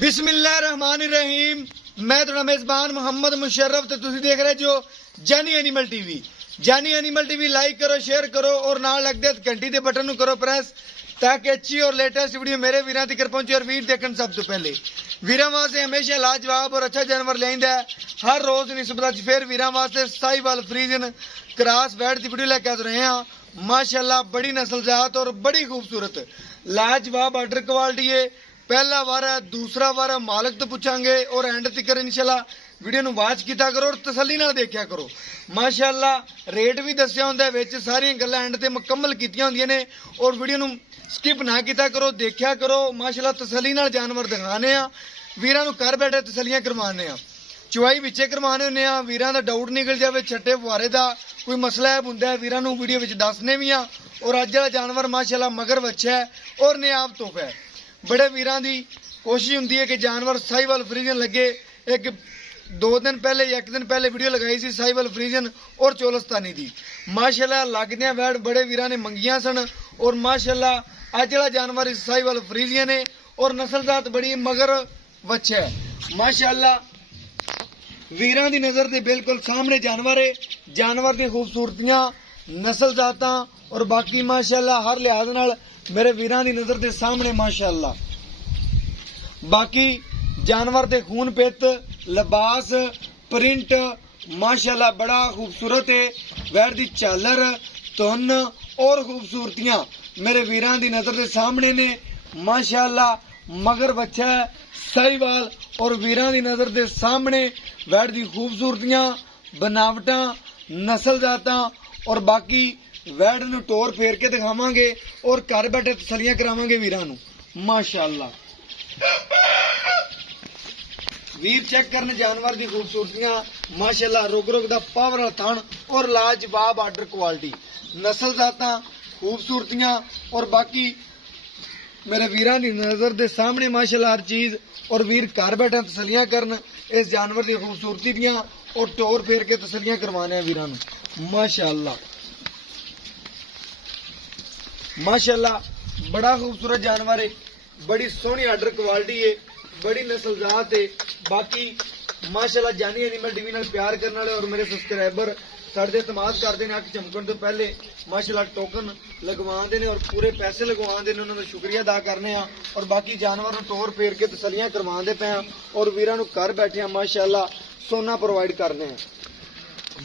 बिस्मिल्लाहिर्रहमानिर्रहीम। मैं थोड़ा मेजबान मोहम्मद मुशर्रफ तो तुसी देख रहे जो जानी एनिमल टीवी। जानी एनिमल टीवी लाइक करो, शेयर करो और नाल लग दे घंटी के बटन करो प्रेस ताकि अच्छी और लेटेस्ट वीडियो मेरे वीर तक पहुंचे। और वीर देखने सब तो पहले वीर वास्ते हमेशा लाजवाब और अच्छा जानवर लेंदा है। हर रोज निस्बत फिर वीर वास्ते साहिवाल फ्रीजन क्रॉस बैड की वीडियो लेके आ रहे हैं। माशाल्लाह बड़ी नस्ल जात और बड़ी खूबसूरत लाजवाब आर्डर क्वालिटी है। पहला वार है, दूसरा वार है, मालक तो पूछांगे और एंड तक इंशाल्लाह वीडियो नु वाच किया करो और तसल्ली नाल देखा करो। माशाल्लाह रेट भी दस्या हुंदा है, विच सारियां गल्लां एंड ते मुकम्मल कीतियां हुंदियां ने और वीडियो नु स्किप ना किया करो, देखा करो। माशाल्लाह तसल्ली नाल जानवर दिखाने आ, वीरां नु घर बैठे तसल्लियां करवाने आ, चुवाई विचे करवाने हुंदे आ। वीरां दा डाउट निकल जावे, छट्टे फुआरे दा कोई मसला है हुंदा है, वीरां नु वीडियो विच दसने भी आ। और अज वाला जानवर माशाल्लाह मगर बच्चा है और नियाब तोहफा है। बड़े वीरां दी कोशिश हुंदी है कि जानवर साहिवाल फ्रीजन लगे। एक दो दिन पहले या एक दिन पहले वीडियो लगाई सी साहिवाल फ्रीजन और चोलस्तानी दी। माशाल्लाह लगदियां वैड बड़े वीरां ने मंगियां सन और माशाल्लाह अज वाला जानवर साहिवाल फ्रीजियन है और नस्लजात बड़ी मगर बच्चा है। माशाल्लाह वीरां दी नजर दे बिल्कुल सामने जानवर है। जानवर दी खूबसूरतियां नस्ल जातां और बाकी माशाल्लाह हर लिहाज नाल मेरे वीरां दी नजर दे सामने माशाल्लाह। बाकी जानवर दे खून पित लिबास प्रिंट माशाल्लाह बड़ा खूबसूरत है। वैर दी झालर धुन और खूबसूरतियां मेरे वीरां दी नजर दे सामने ने। माशाल्लाह मगर बच्चा है साहिवाल और वीरां दी नजर दे सामने वैर दी खूबसूरतियां बनावटां नस्ल जातां और बाकी वैड नूं टोर फेर के दिखावांगे और घर बैठे तसलियां करावांगे वीरां नूं। माशाल्लाह वीर चेक करने जानवर दी खूबसूरतियां माशाल्लाह रुक रुक दा पावर वाला थन और लाजवाब आर्डर क्वालिटी नस्ल जातां खूबसूरतियां और बाकी मेरे वीरां दी नजर दे सामने माशाल्लाह हर चीज। और वीर घर बैठे तसलियां करन इस जानवर दी खूबसूरती दियां और टोर फेर के तसलियां करवाने वीरां नूं। माशाल्लाह माशाल्लाह बड़ा खूबसूरत जानवर है, बड़ी सोहनी आर्डर क्वालिटी है, बड़ी नस्ल जात है। बाकी माशाल्लाह जानी एनिमल टीवी नाल प्यार करने वाले और मेरे सब्सक्राइबर साडे ते इतमाद करते हैं। अख चमकण तो पहले माशाल्लाह टोकन लगवाते हैं और पूरे पैसे लगवाते हैं, उन्होंने शुक्रिया अदा करने आ। और बाकी जानवर नूं टोर फेर के तसलियां करवाते पे और वीरां नूं घर बैठे माशाल्लाह सोना प्रोवाइड करने हैं।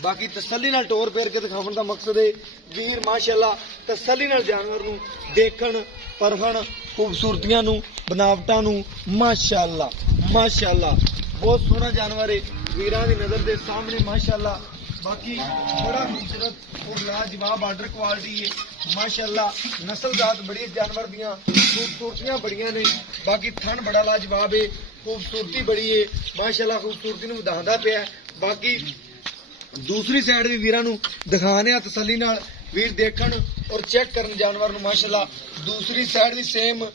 बाकी तसल्ली नाल टोर फेर के दिखाने का मकसद है वीर माशाल्लाह तसल्ली नाल जानवर नूं देखण परखण खूबसूरतियां नूं बनावटां नूं। माशाल्लाह माशाल्लाह बहुत सोहना जानवर है वीरां दी नजर दे सामने माशाल्लाह। बाकी बड़ा खूबसूरत और लाजवाब आर्डर क्वालिटी है। माशाल्लाह नस्ल जात बड़ी जानवर दियां खूबसूरतियां बड़ियां ने। बाकी थन बड़ा लाजवाब है, खूबसूरती बड़ी है माशाल्लाह, खूबसूरती नूं वधांदा पिया। बाकी दूसरी साइड भी वीरां नूं दिखाने तसल्ली नाल वीर देखण और चेक करन जानवर नूं। माशाल्लाह दूसरी साइड भी सेम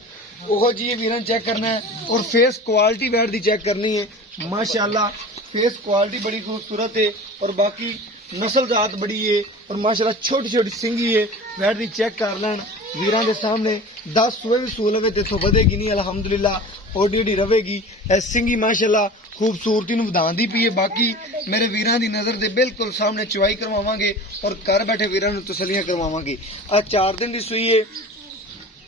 ओहो जी वीरां चेक करना है और फेस क्वालिटी वैड दी चेक करनी है। माशाल्लाह फेस क्वालिटी बड़ी खूबसूरत है और बाकी नस्ल जात बड़ी है और माशाल्लाह छोटी छोटी सिंगी है। वैड दी चेक कर लैन वीरां दे सामने 10 सूए भी सूल होवे ते इथों वधेगी नहीं, अल्हम्दुलिल्लाह ओडी ओडी रवेगी। ए सिंगी माशाल्लाह खूबसूरती नूं वधांदी पई है। बाकी मेरे वीरां दी नजर दे बिल्कुल सामने चुवाई करवावांगे और घर बैठे वीरां नूं तसल्लियां करवावांगे। आ 4 दिन दी सूई है,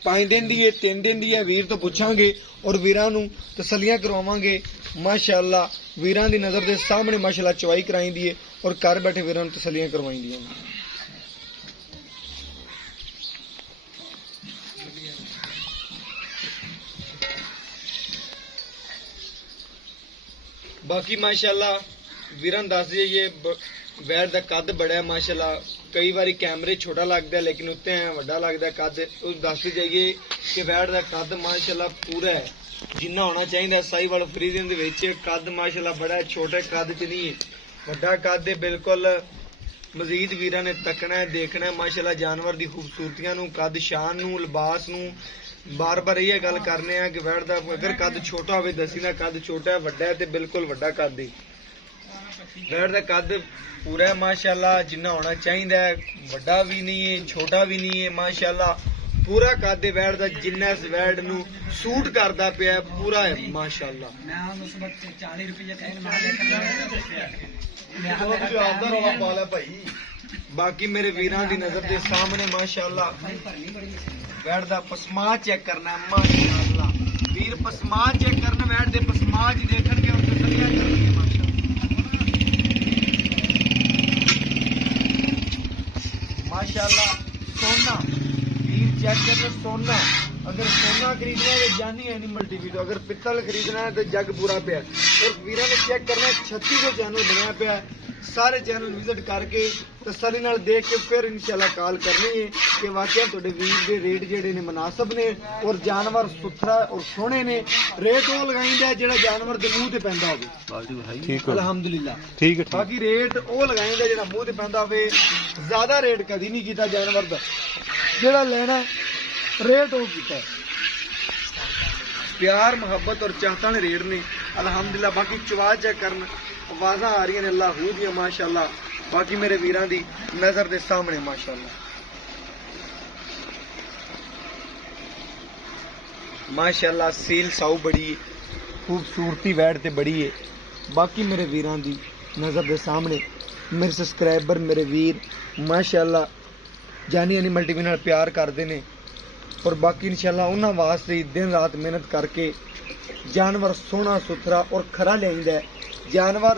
5 दिन दी है, 3 दिन दी है, वीर तो पूछांगे और वीरां नूं तसल्लियां करवावांगे। माशाल्लाह वीरां दी नजर दे सामने माशाल्लाह चुवाई कराईंदी है और घर बैठे वीरां नूं तसल्लियां करवाईंदी है। बाकी माशाल्लाह वीरां दस जाइए वैर दा कद बड़ा है माशाल्लाह। कई बारी कैमरे छोटा लगता है लेकिन उत्ते वड्डा लगता है कद। दस जाइए कि वैर दा कद माशाल्लाह पूरा है जिन्ना होना चाहिए। साहिवाल फ्रीजन दे विच कद माशाल्लाह बड़ा है, छोटे कद च नहीं वड्डा कद है बिल्कुल। मजीद वीरां ने तकना है देखना है माशाल्लाह जानवर दी खूबसूरतियां नूं, कद शान नूं, लिबास नूं। बार बार यह गल करने कि वैड दा अगर कद छोटा हो दसी ना कद छोटा है वड्डा है तो बिल्कुल वड्डा कद है। वैड दा कद पूरा है माशाल्लाह जिन्ना होना चाहिए, वड्डा भी नहीं है छोटा भी नहीं है माशाल्लाह। ਪੂਰਾ ਕਾਦੇ ਵੈੜ ਦਾ ਜਿੰਨਾ ਇਸ ਵੈੜ ਨੂੰ ਸੂਟ ਕਰਦਾ ਪਿਆ ਪੂਰਾ ਹੈ ਮਾਸ਼ਾਅੱਲਾ। ਮੈਂ ਉਸ ਵਕਤ 40 ਰੁਪਏ ਕਹਿਣ ਨਾਲ ਮੈਂ ਆਪਦਾ ਰੌਲਾ ਪਾ ਲਿਆ ਭਾਈ। ਬਾਕੀ ਮੇਰੇ ਵੀਰਾਂ ਦੀ ਨਜ਼ਰ ਦੇ ਸਾਹਮਣੇ ਮਾਸ਼ਾਅੱਲਾ ਵੈੜ ਦਾ ਪਸਮਾ ਚੈੱਕ ਕਰਨਾ ਮਾਸ਼ਾਅੱਲਾ। ਵੀਰ ਪਸਮਾ ਚੈੱਕ ਕਰਨ ਵੈੜ ਦੇ ਪਸਮਾ ਜੀ ਦੇਖਣਗੇ ਔਰ ਤਸੱਲੀਆਂ ਕਰਨਗੇ ਮਾਸ਼ਾਅੱਲਾ। सोना वीर चेक कर सोना। अगर सोना खरीदना है तो जानी एनिमल टीवी तो, अगर पित्तल खरीदना है तो जग पूरा पे। और वीर ने चेक करना 36 को चैनल बनाया पे। सारे चैनल विजिट करके तसल्ली नाल देख के फिर इंशाल्लाह कॉल करनी है कि वाकई तुहाडे वीर दे रेट जेडे ने मुनासिब ने और जानवर सुथरा और सोहने ने। रेट वो लगाइंदा जेड़ा जानवर दे मुंह ते पैंदा होवे। ठीक है अल्हम्दुलिल्लाह ठीक है। बाकी रेट वो लगाइंदा जेड़ा मुंह ते पैंदा होवे। ज्यादा रेट कदी नहीं कीता जानवर दा, जेड़ा लेना रेट वो कीता। प्यार मोहब्बत और चाहता ने रेट ने अल्हम्दुलिल्लाह। बाकी चवा चेक करन आवाज़ा आ रही ने अल्लाह हू दियां माशाअल्लाह। बाकी मेरे वीरां दी नजर दे सामने माशाअल्लाह माशाअल्लाह। सील साऊ बड़ी खूबसूरती वैड़ ते बड़ी है। बाकी मेरे वीरां दी नजर दे सामने मेरे सब्सक्राइबर मेरे वीर माशाअल्लाह जानी एनिमल टीवी नाल प्यार करते हैं। और बाकी इंशाअल्लाह उन्हां वास्ते दिन रात मेहनत करके जानवर सोहना सुथरा और खरा लिआंदा है। जानवर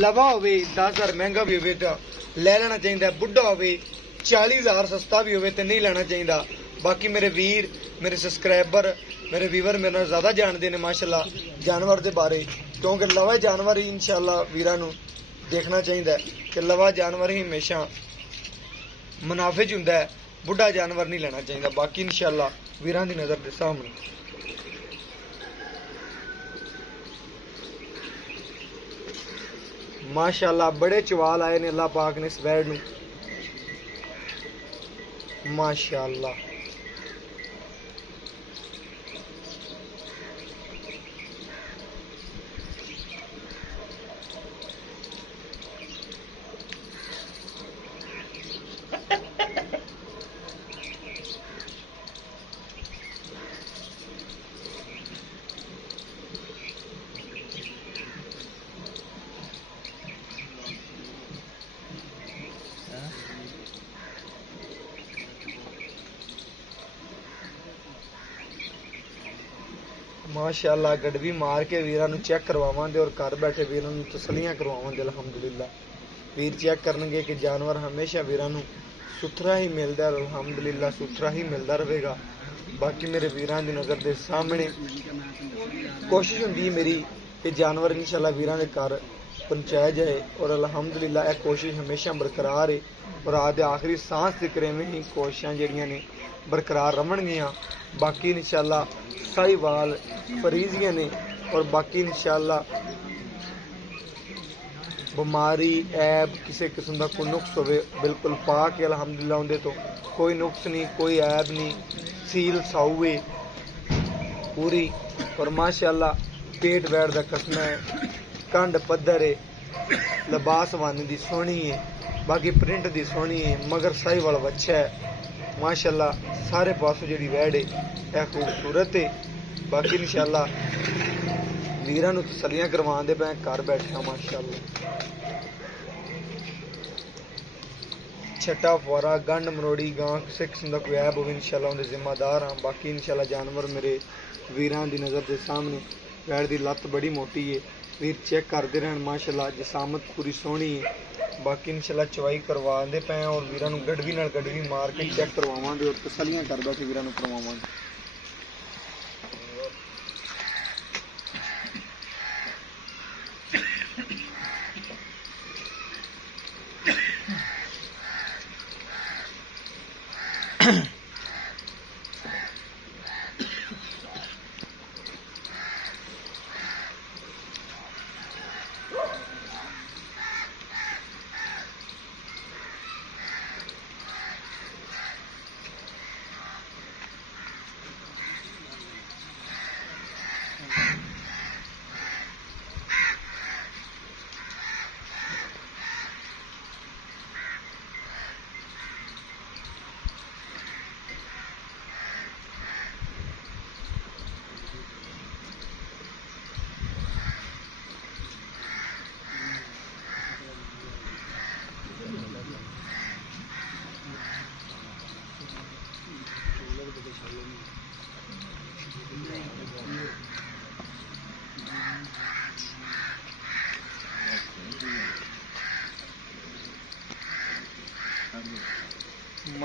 लवा होवे 10,000 महंगा भी होवे तो ले लेना चाहिए, बुढ़ा होवे 40,000 सस्ता भी होवे तो नहीं लेना चाहिए। बाकी मेरे वीर मेरे सब्सक्राइबर मेरे व्यूवर मेरे नाल ज़्यादा जानते हैं माशाअल्लाह जानवर के बारे, क्योंकि लवा जानवर ही इंशाअल्लाह वीरां नूं देखना चाहिए कि लवा जानवर ही हमेशा मुनाफे च हुंदा है, बुढ़ा जानवर नहीं लेना चाहिए। बाकी इंशाअल्लाह वीरां दी नज़र के सामने माशाअल्लाह बड़े चवाल आए ने अल्लाह पाक ने इस वैड़ नूं माशाअल्लाह। माशाअल्लाह गड़वी मार के वीरां नूं चेक करवावांगे और घर बैठे वीरां नूं तसल्लियां करवावांगे अल्हम्दुलिल्लाह। वीर चेक करनगे कि जानवर हमेशा वीरां नूं सुथरा ही मिलदा है, अल्हम्दुलिल्लाह सुथरा ही मिलदा रहेगा। बाकी मेरे वीरां दी नज़र दे सामने कोशिश हुंदी है मेरी कि जानवर इंशाअल्लाह वीरां दे घर पहुंचाया जाए और अल्हम्दुलिल्लाह यह कोशिश हमेशा बरकरार है और आदे आखिरी सांस तक में ही कोशिशां जेहड़ियां ने बरकरार रहणगियां। बाकी इंशाअल्लाह साहिवाल फरीजियां ने और बाकी इंशाअल्लाह बीमारी ऐब किसी किस्म का कोई नुक्स हो बिल्कुल पाक है अल्हम्दुलिल्लाह, उनके तो कोई नुक्स नहीं कोई ऐब नहीं। सील साऊ है पूरी और माशाअल्लाह पेट वैड़ का कसना है, कंड पद्धर है, लिबास वानी दी सोहनी है, बाकी प्रिंट दी सोहनी है, मगर साहिवाल बच्चा है माशाअल्लाह। सारे पासों जी वैड़ है यह खूबसूरत है। बाकी इंशाअल्लाह वीरां नूं तसल्लियां करवाउंदे पे घर बैठा माशाअल्लाह। छट्टा फुआरा गंड मरोड़ी गां किसी किस्म का कोई ऐब होवे इंशाअल्लाह उनके जिम्मेदार हाँ। बाकी इंशाअल्लाह जानवर मेरे वीरां दी नज़र के सामने वैड़ दी लत्त बड़ी मोटी है, वीर चेक करते रहन माशाअल्लाह। जिसामत पूरी सोहनी है। बाकी इंशाअल्लाह चवाई करवाते पे और वीरां नूं गड़वी नाल गड़वी मार के चेक करवावांगे और तसल्लियां कर बैठे वीरां नूं करवावांगे।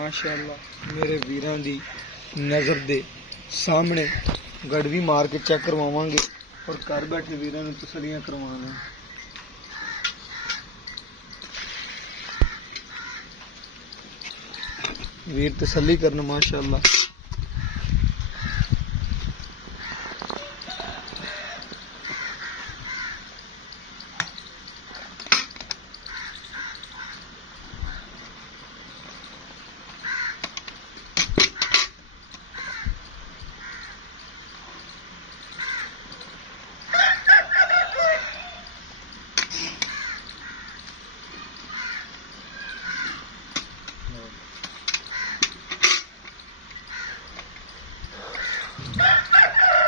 ਮਾਸ਼ਾਅੱਲਾ ਮੇਰੇ ਵੀਰਾਂ ਦੀ ਨਜ਼ਰ ਦੇ ਸਾਹਮਣੇ ਗੜਵੀ ਮਾਰ ਕੇ ਚੈੱਕ ਕਰਵਾਵਾਂਗੇ ਔਰ ਘਰ ਬੈਠੇ ਵੀਰਾਂ ਨੂੰ ਤਸੱਲੀਆਂ ਕਰਵਾਉਣਾ। ਵੀਰ ਤਸੱਲੀ ਕਰਨ ਮਾਸ਼ਾਅੱਲਾ।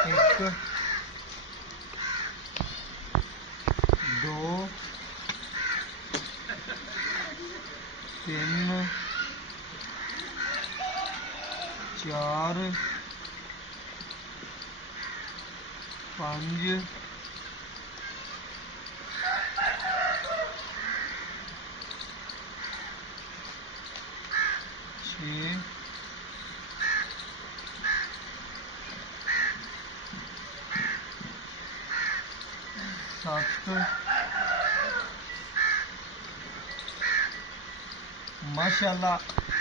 एक, दो, तीन, चार, पांच, छः, सात, माशाअल्लाह।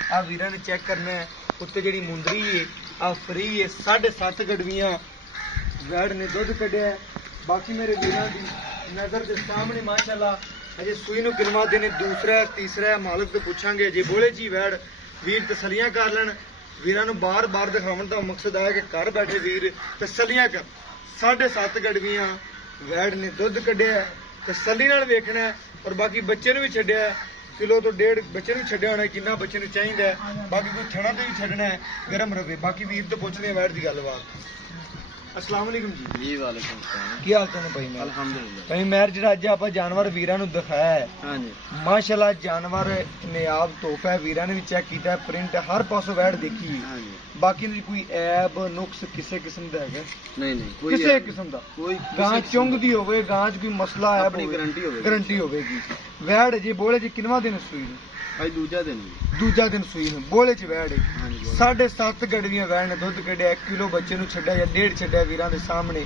आ वीरा ने चेक करना है उत्ते जेड़ी मुंदरी है आ फ्री है 7.5 गड़वियां वैड़ ने दुध कढ़िया है। बाकी मेरे वीरा दी नजर के सामने माशाअल्लाह अजे सूई नु किनवा देने दूसरा तीसरा मालिक तो पूछांगे जे बोले जी वैड़ वीर तसलियां कर लेन। वीरा नु बार बार दिखावन दा मकसद है कि घर बैठे वीर तसलियां कर। 7.5 गड़वियां वैड़ ने दुध कढ़िया तसली नाल वेखना है और बाकी बच्चे नु भी छड्डिया है किलो तो 1.5 बच्चे नु छड्डिया होना किन्ना बच्चे नु चाहिदा है। बाकी कोई थणा ते भी छड्डना है गरम रवे। बाकी वीर तो पुछने वैड़ दी गलबात। अस्सलाम वालेकुम जी। जी वालेकुम सलाम। की हाल चाल भाई? अल्हम्दुलिल्लाह। भाई मैं जेड़ा अज आप जानवर वीरां नु दिखाया है हाँ जी माशाअल्लाह जानवर नियाब तोहफा है। वीरां ने भी चेक कीता है प्रिंट हर पासों वैड़ देखी है। हाँ जी। बाकी दी कोई ऐब नुक्स किसे किस्म दा है? नहीं नहीं कोई किसे किस्म दा कोई गां चुंगदी होवे गां च कोई मसला है अपनी गारंटी होवेगी। वैड़ जी बोले जी किनवा दिन सूई नु? भाई दूजा दिन दूजा दिन सूई नु बोले च वैड़ है। हाँ जी 7.5 गड़वियां वैड़ ने दुध कढ़िया 1 किलो बच्चे नु छड्डिया या 1.5 छड्डिया वीरां दे सामने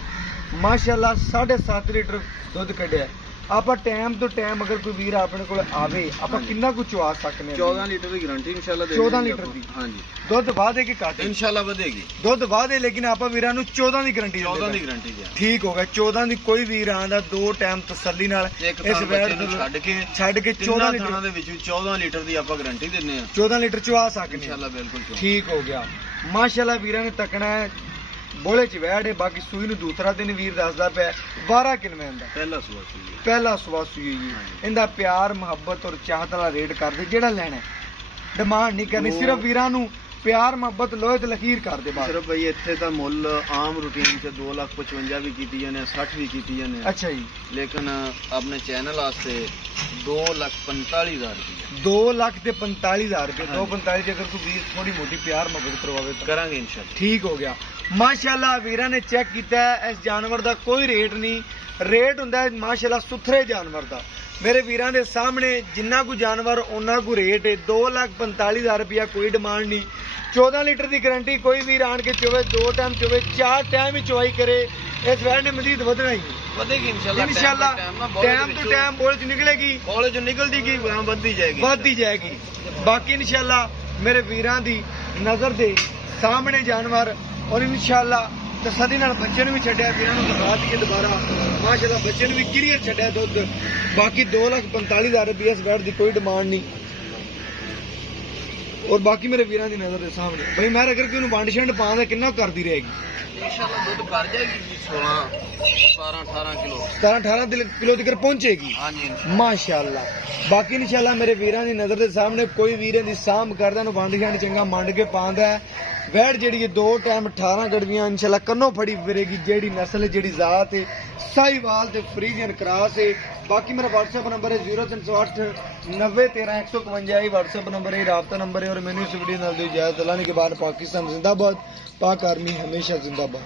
माशाअल्लाह 7.5 लीटर दुध कढ़िया। ਆਪਾਂ ਟਾਈਮ ਤੋਂ ਟਾਈਮ ਅਗਰ ਕੋਈ ਵੀਰ ਆਪਣੇ ਕੋਲ ਆਵੇ ਆਪਾਂ ਕਿੰਨਾ ਕੁ ਚੁਆ ਸਕਨੇ 14 ਲੀਟਰ ਦੀ ਗਾਰੰਟੀ ਇੰਸ਼ਾਅੱਲਾ ਦੇ 14 ਲੀਟਰ ਦੀ हाँ जी ਦੁੱਧ ਵਾਧੇ ਕਿ ਘਾਟੇ? इंशाल्लाह ਵਧੇਗੀ ਦੁੱਧ ਵਾਧੇ ਲੇਕਿਨ ਆਪਾਂ ਵੀਰਾਂ ਨੂੰ 14 ਦੀ ਗਾਰੰਟੀ 14 ਦੀ ਗਾਰੰਟੀ ਦਿਆਂ। ਠੀਕ ਹੋ ਗਿਆ। 14 ਦੀ ਕੋਈ ਵੀਰ ਆਂਦਾ ਦੋ ਟਾਈਮ ਤਸੱਲੀ ਨਾਲ ਇੱਕ ਇਸ ਤਾਂ ਵੈੜ ਬੱਚੇ ਨੂੰ ਛੱਡ ਕੇ 14 14 ਲੀਟਰ ਥਾਣਾ ਦੇ ਵਿੱਚ 14 ਲੀਟਰ ਦੀ ਆਪਾਂ ਗਾਰੰਟੀ ਦਿੰਨੇ ਆ 14 ਲੀਟਰ ਚੁਆ ਸਕਨੇ ਇੰਸ਼ਾਅੱਲਾ ਬਿਲਕੁਲ ਚੋਂ। ਠੀਕ ਹੋ ਗਿਆ। ਮਾਸ਼ਾਅੱਲਾ ਵੀਰਾਂ ਨੇ ਤੱਕਣਾ ਹੈ ਬੋਲੇ ਚ ਵੈੜ ਹੈ। ਬਾਕੀ ਸੂਈ ਨੂੰ ਦੂਸਰਾ ਦਿਨ ਵੀਰ ਦੱਸਦਾ ਪਿਆ 12 ਕਿਨਵੇਂ ਆਂਦਾ ਪਹਿਲਾ ਸੂਆ ਸੀ ਪਹਿਲਾ ਸਵਾ ਸੂਈ ਜੀ। ਇਹਦਾ ਪਿਆਰ ਮੁਹੱਬਤ ਔਰ ਚਾਹਤ ਵਾਲਾ ਰੇਟ ਕਰਦੇ ਜਿਹੜਾ ਲੈਣਾ ਡਿਮਾਂਡ ਨਹੀਂ ਕਰਨੀ ਸਿਰਫ ਵੀਰਾਂ ਨੂੰ ਪਿਆਰ ਮੁਹੱਬਤ ਲੋਹੇ ਤੇ ਲਖੀਰ ਕਰਦੇ ਬਾਅਦ। ਸਿਰਫ ਬਈ ਇੱਥੇ ਤਾਂ ਮੁੱਲ ਆਮ ਰੂਟੀਨ ਚ 2,55,000 ਵੀ ਕੀਤੀਆਂ ਨੇ 60 ਵੀ ਕੀਤੀਆਂ ਨੇ ਅੱਛਾ ਜੀ ਲੇਕਿਨ ਆਪਣੇ ਚੈਨਲ ਵਾਸਤੇ 2,45,000 ਰੁਪਏ 2 ਲੱਖ ਤੇ 45,000 ਰੁਪਏ 245 ਜੇ ਅਗਰ ਕੋਈ ਵੀਰ ਥੋੜੀ ਮੋਟੀ ਪਿਆਰ ਮੁਹੱਬਤ ਕਰਵਾਵੇ ਤਾਂ ਕਰਾਂਗੇ ਇੰਸ਼ਾਅੱਲਾ। ਠੀਕ ਹੋ ਗਿਆ। ਮਾਸ਼ਾਅੱਲਾ ਵੀਰਾਂ ਨੇ ਚੈੱਕ ਕੀਤਾ ਹੈ ਇਸ ਜਾਨਵਰ ਦਾ ਕੋਈ ਰੇਟ ਨਹੀਂ। ਰੇਟ ਹੁੰਦਾ ਹੈ ਮਾਸ਼ਾਅੱਲਾ ਸੁਥਰੇ ਜਾਨਵਰ ਦਾ। ਮੇਰੇ ਵੀਰਾਂ ਦੇ ਸਾਹਮਣੇ ਜਿੰਨਾ ਕੋ ਜਾਨਵਰ ਉਹਨਾਂ ਕੋ ਰੇਟ ਹੈ 2,45,000 ਰੁਪਇਆ ਕੋਈ ਡਿਮਾਂਡ ਨਹੀਂ। 14 ਲੀਟਰ ਦੀ ਗਾਰੰਟੀ ਕੋਈ ਵੀਰ ਆਣ ਕੇ ਚੋਵੇ 2 ਟਾਈਮ ਚੋਵੇ 4 ਟਾਈਮ ਹੀ ਚੋਵਾਈ ਕਰੇ ਇਸ ਵੈੜ ਨੇ ਮਜ਼ੀਦ ਵਧਣਾ ਹੀ ਵਧੇਗੀ ਇੰਸ਼ਾਅੱਲਾ ਇਨਸ਼ਾਅੱਲਾ ਟਾਈਮ ਤੋਂ ਟਾਈਮ ਬੋਲ ਚ ਨਿਕਲੇਗੀ ਕਾਲਜ ਨਿਕਲਦੀ ਕੀ ਵੱਧਦੀ ਜਾਏਗੀ ਵੱਧਦੀ ਜਾਏਗੀ। ਬਾਕੀ ਇਨਸ਼ਾਅੱਲਾ ਮੇਰੇ ਵੀਰਾਂ ਦੀ ਨਜ਼ਰ ਦੇ ਸਾਹਮਣੇ ਜਾਨਵਰ ਔਰ ਇਨਸ਼ਾਅੱਲਾ ਤਸੱਲੀ ਨਾਲ ਬੱਚੇ ਨੂੰ ਵੀ ਛੱਡਿਆ ਵੀਰਾਂ ਨੂੰ ਦਿਖਾ ਦਈਏ ਦੁਬਾਰਾ ਮਾਸ਼ਾਅੱਲਾ ਬੱਚੇ ਨੂੰ ਵੀ ਕਲੀਅਰ ਛੱਡਿਆ ਦੁੱਧ। ਬਾਕੀ 2,45,000 ਰੁਪਏ ਇਸ ਵੈੜ ਦੀ ਕੋਈ ਡਿਮਾਂਡ ਨਹੀਂ ਔਰ ਬਾਕੀ ਮੇਰੇ ਵੀਰਾਂ ਦੀ ਨਜ਼ਰ ਦੇ ਸਾਹਮਣੇ ਬਈ ਮੈਂ ਅਗਰ ਕਿ ਉਹਨੂੰ ਵੰਡ ਛੰਡ ਪਾਉਂਦਾ ਕਿੰਨਾ ਕਰਦੀ ਰਹੇਗੀ ਇੰਸ਼ਾਅੱਲਾ ਦੁੱਧ ਕਰ ਜਾਏਗੀ 16 17 18 ਕਿਲੋ 17-18 ਕਿਲੋ ਤੱਕ ਪਹੁੰਚੇਗੀ ਹਾਂਜੀ ਮਾਸ਼ਾਅੱਲਾ। ਬਾਕੀ ਇਨਸ਼ਾਅੱਲਾ ਮੇਰੇ ਵੀਰਾਂ ਦੀ ਨਜ਼ਰ ਦੇ ਸਾਹਮਣੇ ਕੋਈ ਵੀਰਾਂ ਦੀ ਸਾਂਭ ਕਰਦਾ ਨੂੰ ਵੰਡ ਛੰਡ ਚੰਗਾ ਮੰਡ ਕੇ ਪਾਉਂਦਾ ਹੈ। ਵੈੜ ਜਿਹੜੀ ਹੈ 2 ਟਾਈਮ 18 ਗੜਵੀਆਂ ਇਨਸ਼ਾਅੱਲਾ ਕੰਨੋਂ ਫੜੀ ਫਿਰੇਗੀ। ਜਿਹੜੀ ਨਸਲ ਜਿਹੜੀ ਜ਼ਾਤ ਹੈ ਸਾਹੀਵਾਲ ਤੇ ਫਰੀਜ਼ੀਅਨ ਕਰਾਸ ਹੈ। ਬਾਕੀ ਮੇਰਾ WhatsApp ਨੰਬਰ ਹੈ 0308 9013 151 WhatsApp नंबर है राब्ता नंबर है और मैंने इस वीडियो नाल दी इजाजत। अल्लाह ने के बाद पाकिस्तान जिंदाबाद पाक आर्मी हमेशा जिंदाबाद।